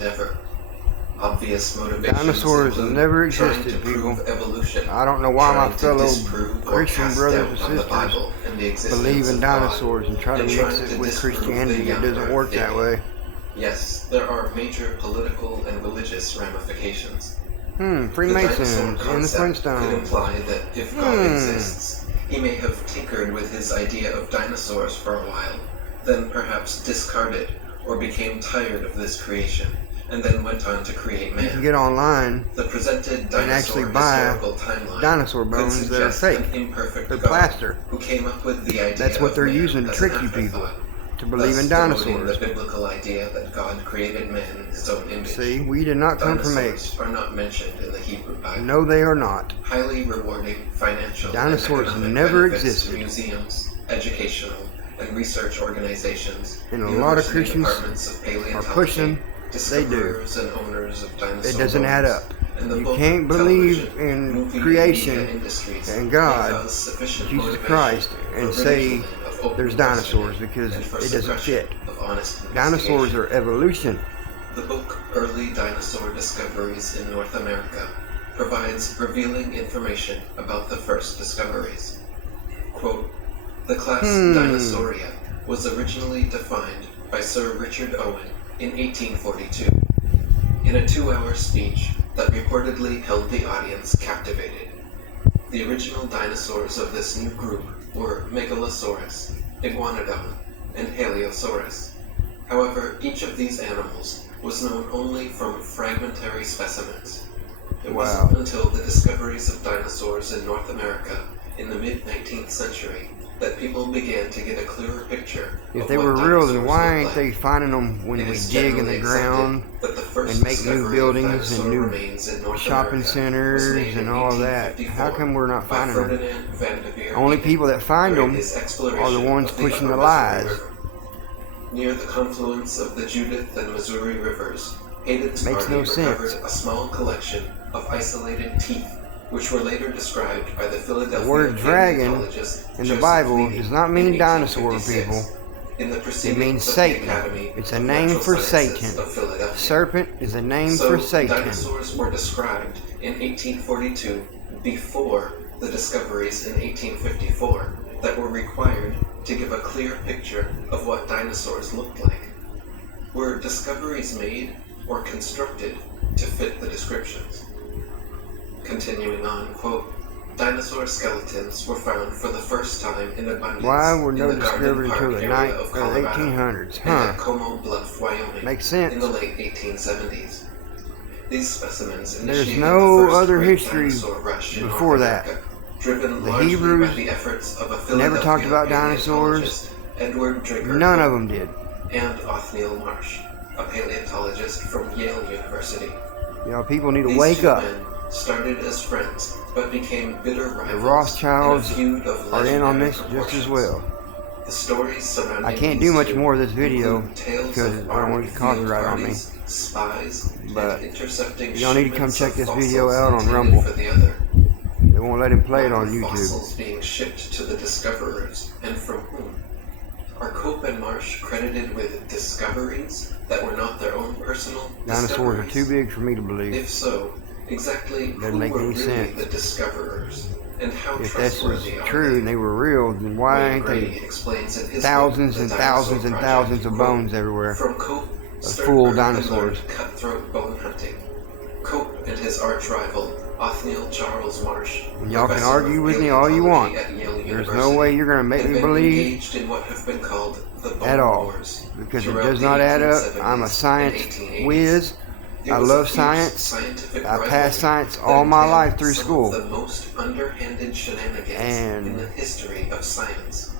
endeavor. Obvious motivations Dinosaurs never existed, people. Evolution, I don't know why my fellow Christian cast brothers doubt and on the Bible sisters and the existence believe in of God, dinosaurs and try to and mix trying it to with disprove Christianity. the It doesn't young work theory. that way. Yes, there are major political and religious ramifications. Freemasons and the could Flintstones. imply that if God exists, he may have tinkered with his idea of dinosaurs for a while, then perhaps discarded or became tired of this creation, and then went on to create man. You can get online The presented and dinosaur actually buy historical timeline dinosaur could bones that are suggest fake. an imperfect They're God plaster. who came up with the idea That's what of they're man using to as trick an you people afterthought, to believe in thus demoting dinosaurs. the biblical idea that God created man in his own image. See, we did not come from Dinosaurs apes. are not mentioned in the Hebrew Bible. No, they are not. Highly rewarding financial Dinosaurs and economic never benefits existed. to museums, educational, and research organizations, And a lot of university Christians departments of are paleontology, pushing. They do. discoverers and owners of dinosaur It doesn't add bones, up. and the You book, can't believe television, in movie, creation media industries and may God, cause sufficient Jesus motivation Christ, and for say ridiculing of open there's dinosaurs questioning because and for it doesn't suppression fit. of honest Dinosaurs investigation. are evolution. The book Early Dinosaur Discoveries in North America provides revealing information about the first discoveries. Quote, the class Dinosauria was originally defined by Sir Richard Owen in 1842 in a 2-hour speech that reportedly held the audience captivated. The original dinosaurs of this new group were Megalosaurus, Iguanodon, and Haliosaurus. However, each of these animals was known only from fragmentary specimens. It wasn't until the discoveries of dinosaurs in North America in the mid-19th century that people began to get a clearer picture If of they what were real, then dinosaurs why looked ain't they like. finding them when It we is dig in generally the ground accepted that the first and make new discovery of buildings and dinosaur new remains in North shopping America centers was made and in all that? 1854 How come we're not by finding them? Ferdinand van de Veer Only people that find during them his are the exploration ones of the pushing the upper lies. Missouri River. Near the confluence of the Judith and Missouri rivers, Hayden's Makes party no recovered sense. a small collection of isolated teeth, which were later described by the Philadelphia The word dragon paleontologist in the Joseph Bible Leedy does not in mean dinosaur, 1856. people. In the It proceedings means of the Satan. Academy It's a of name Natural for Sciences Satan. of Philadelphia. Serpent is a name So, for Satan. dinosaurs were described in 1842 before the discoveries in 1854 that were required to give a clear picture of what dinosaurs looked like. Were discoveries made or constructed to fit the descriptions? Continuing on, quote, dinosaur skeletons were found for the first time in abundance Why were no in the Garden discovered Park until the area of Colorado 1800s? and at Huh. Como Bluff, Wyoming, Makes sense. in the late 1870s. These specimens There's initiated no the first other great history dinosaur rush in before North that. America, driven The largely Hebrews by the efforts of a never Philadelphia talked about dinosaurs. paleontologist, Edward Draper, None of them did. and Othniel Marsh, a paleontologist from Yale University. You know, people need to These wake two up. men started as friends, but became bitter rivals The Rothschilds in a feud of are in on legendary this just as proportions. well. The stories surrounding I can't these do much two more of this video include tales because of I don't want to armed get copyright field on me. parties, spies, But and intercepting y'all need to come shipments check of this fossils video out on intended Rumble. for the other. They won't let him play it What on were YouTube. Fossils being shipped to the discoverers, and from whom? Are Cope and Marsh credited with discoveries that were not their own personal Dinosaurs are discoveries? too big for me to believe. If so, exactly Doesn't who make were any really sense. the discoverers, and how If that's trustworthy are true they? and they were real, then why Wayne ain't Grady they explains in his thousands book, and The thousands and Dinosaur thousands of Project, bones everywhere? From Cope, Of Sternberg full had dinosaurs. learned cutthroat bone hunting. Cope and his arch-rival, Othniel Charles Marsh, And y'all can professor argue of with me all you want. paleontology at Yale There's no University, way you're going to make had me been believe engaged in what have been called the Bone at all, Wars because it throughout does the not add up. 1870s I'm a and science 1880s. whiz. It I was a love fierce science. scientific I passed rivalry science that all my entailed life through some school. of the most underhanded shenanigans And in the history of science.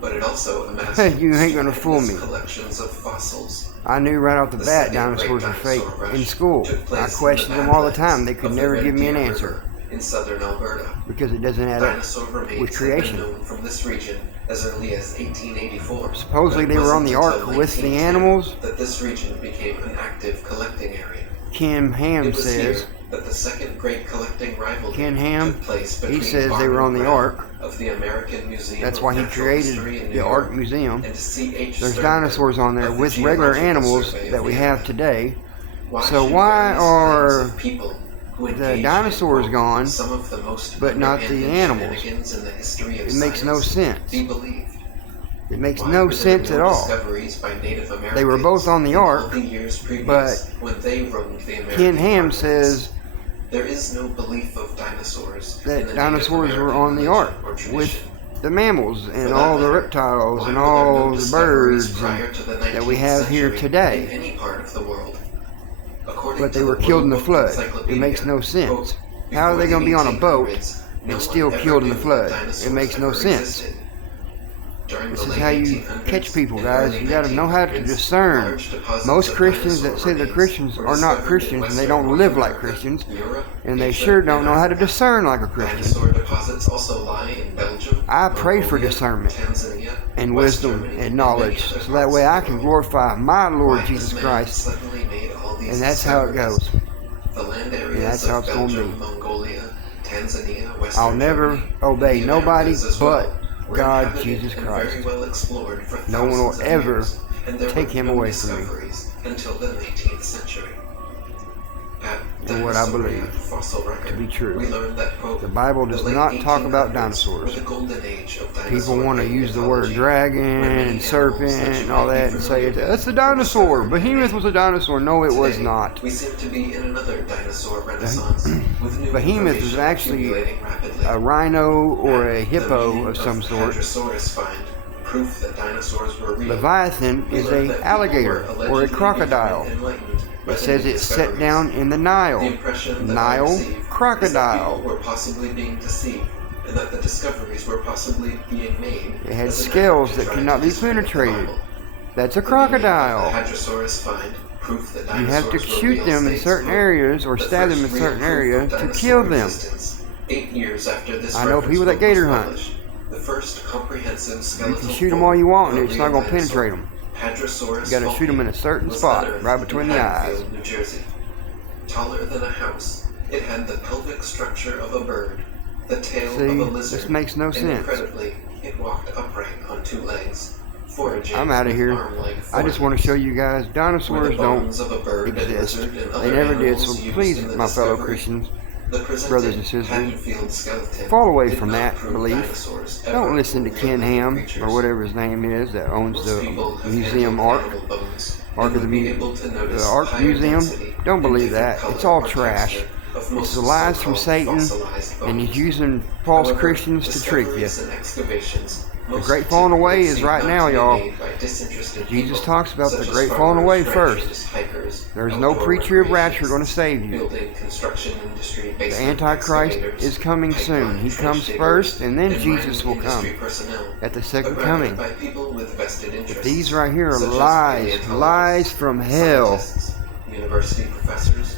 But it also amassed you ain't gonna fool me. collections of fossils. I knew right off the The bat second dinosaurs great were fake dinosaur rush in school. took place I in the questioned them all the Badlands time. They could of the never Red give me an Deer answer River in southern Alberta. because it doesn't add up. Dinosaur remains with have creation. been known from this region as early as 1884. Supposedly but it they were on the wasn't ark until with the 1910 animals. that this region became an active collecting area. Ken Ham It was says, here that the second great collecting rivalry Ken Ham, took place he between says they Barnum were on the Brown ark. of the American Museum That's of why he Natural created History in New the York, Ark Museum. and C.H. There's Sternberg dinosaurs on there of the with regular Geological animals Survey of that we the have Arctic. today. So should why various are kinds of people who the engaged in, dinosaurs quote, gone, some of the most but not the underhanded animals? shenanigans in the history of It makes no science sense. be believed? It makes Why no were there sense no at all. discoveries by Native Americans They were both on the in all ark, the years previous but when they roamed the American Ken Ham continents? says There is no belief of dinosaurs in that the dinosaurs Native were American on the religion ark or with tradition. the mammals For and that all the matter, reptiles why and were there all no the discoveries birds prior to the that we 19th have here century today? in any part of the world? According But they to were the killed in the Blue Book flood. It Encyclopedia, makes no sense. quote, How are they before going to be on a boat 1800s, no and still one ever killed in the knew that flood? It dinosaurs makes no ever sense. existed. During This the is late how you 1800s catch people, and guys. early You got to know how to 1900s, discern. large deposits Most of Christians that dinosaur say they're remains Christians were are not discovered in Christians, and they western don't North live like America, Christians, Europe, and they Asia, sure don't and know how to Africa. discern like a Christian. Dinosaur deposits also lie in Belgium, I pray for Mongolia, discernment Tanzania, and West wisdom Germany, and knowledge, many other so that parts way of I the can world. glorify my Lord Why Jesus this man Christ. suddenly made all these And that's how it discoveries? goes. The land And areas that's how of it's going to Belgium, be. Mongolia, Tanzania, Western I'll never Germany, obey the nobody Americas as but well, were God, inhabited Jesus and Christ. very well explored for No one will thousands of ever years, and there take were him no away from me. discoveries until the 19th century. At And what I Dinosaur believe Fossil Record, to be true. we learned that, quote, The Bible the does late not talk about 1800s dinosaurs. were the golden age of People dinosaur want to use the word paleontology, dragon where many and serpent animals that you and all might be that and say familiar with that's a were dinosaur. discovered and Behemoth named. was a dinosaur. No, it was Today, not. we seem to be in another dinosaur renaissance, with new Behemoth is information actually accumulating rapidly. a rhino or a The hippo meaning of some sort. Hadrosaurus find, proof that dinosaurs were real. Leviathan We is learned a that people alligator were or a allegedly crocodile. becoming enlightened by It the says new it's set discoveries. down in the The Nile. impression that I Nile received is that crocodile. people were possibly being deceived, and that the discoveries were possibly being made. It had as an scales effort to that try cannot to be discredit the penetrated. Bible. That's a The meaning of crocodile. the Hadrosaurus find, proof that You have to dinosaurs were shoot real, them in states, certain quote, areas or the stab them in first real certain proof area of to dinosaur kill them. existence. 8 years after this I know reference people that book gator was hunt. published, the first comprehensive You skeletal can shoot them all you want form and of it's a not real going to dinosaur, penetrate them. Hadrosaurus You got to shoot them in a certain was spot, unearthed right in between the eyes. Haddonfield, New Jersey. Taller than a house, it had the pelvic structure of a bird, the tail See, of a lizard, this makes no and sense. incredibly, it walked upright on 2 legs, foraging I'm out of with here. arm-like I just form. want to show you guys Were the dinosaurs don't bones of a bird and exist. lizard and They other never did, animals so used please, in the my fellow discovery? Christians, The presented brothers and sisters, Haddonfield skeleton fall away did from not that prove belief. dinosaurs ever Don't listen to were Ken living Ham creatures. or whatever his name is that owns Most the people have museum handled Ark. animal bones Ark and of the would be Mu- able to the notice Ark higher Museum. density Don't and believe different that. It's color all or trash. texture of It's most the lies from so-called Satan, fossilized and he's bones. using false However, Christians to trick you. discoveries and excavations The most great falling away typically is seem right not now, to be y'all. made by disinterested Jesus people, talks about such the as great falling farmers, away ranchers, first. hikers, There's no outdoor preacher of rapture recreationists, going to save you. building, construction industry, The basement Antichrist excavators, is coming pipeline soon. He trench comes diggers, first, and then and Jesus will mining come industry personnel, at the but second rather coming. by people with vested interests, These right here are such as lies, paleontologists, lies from hell. scientists, university professors,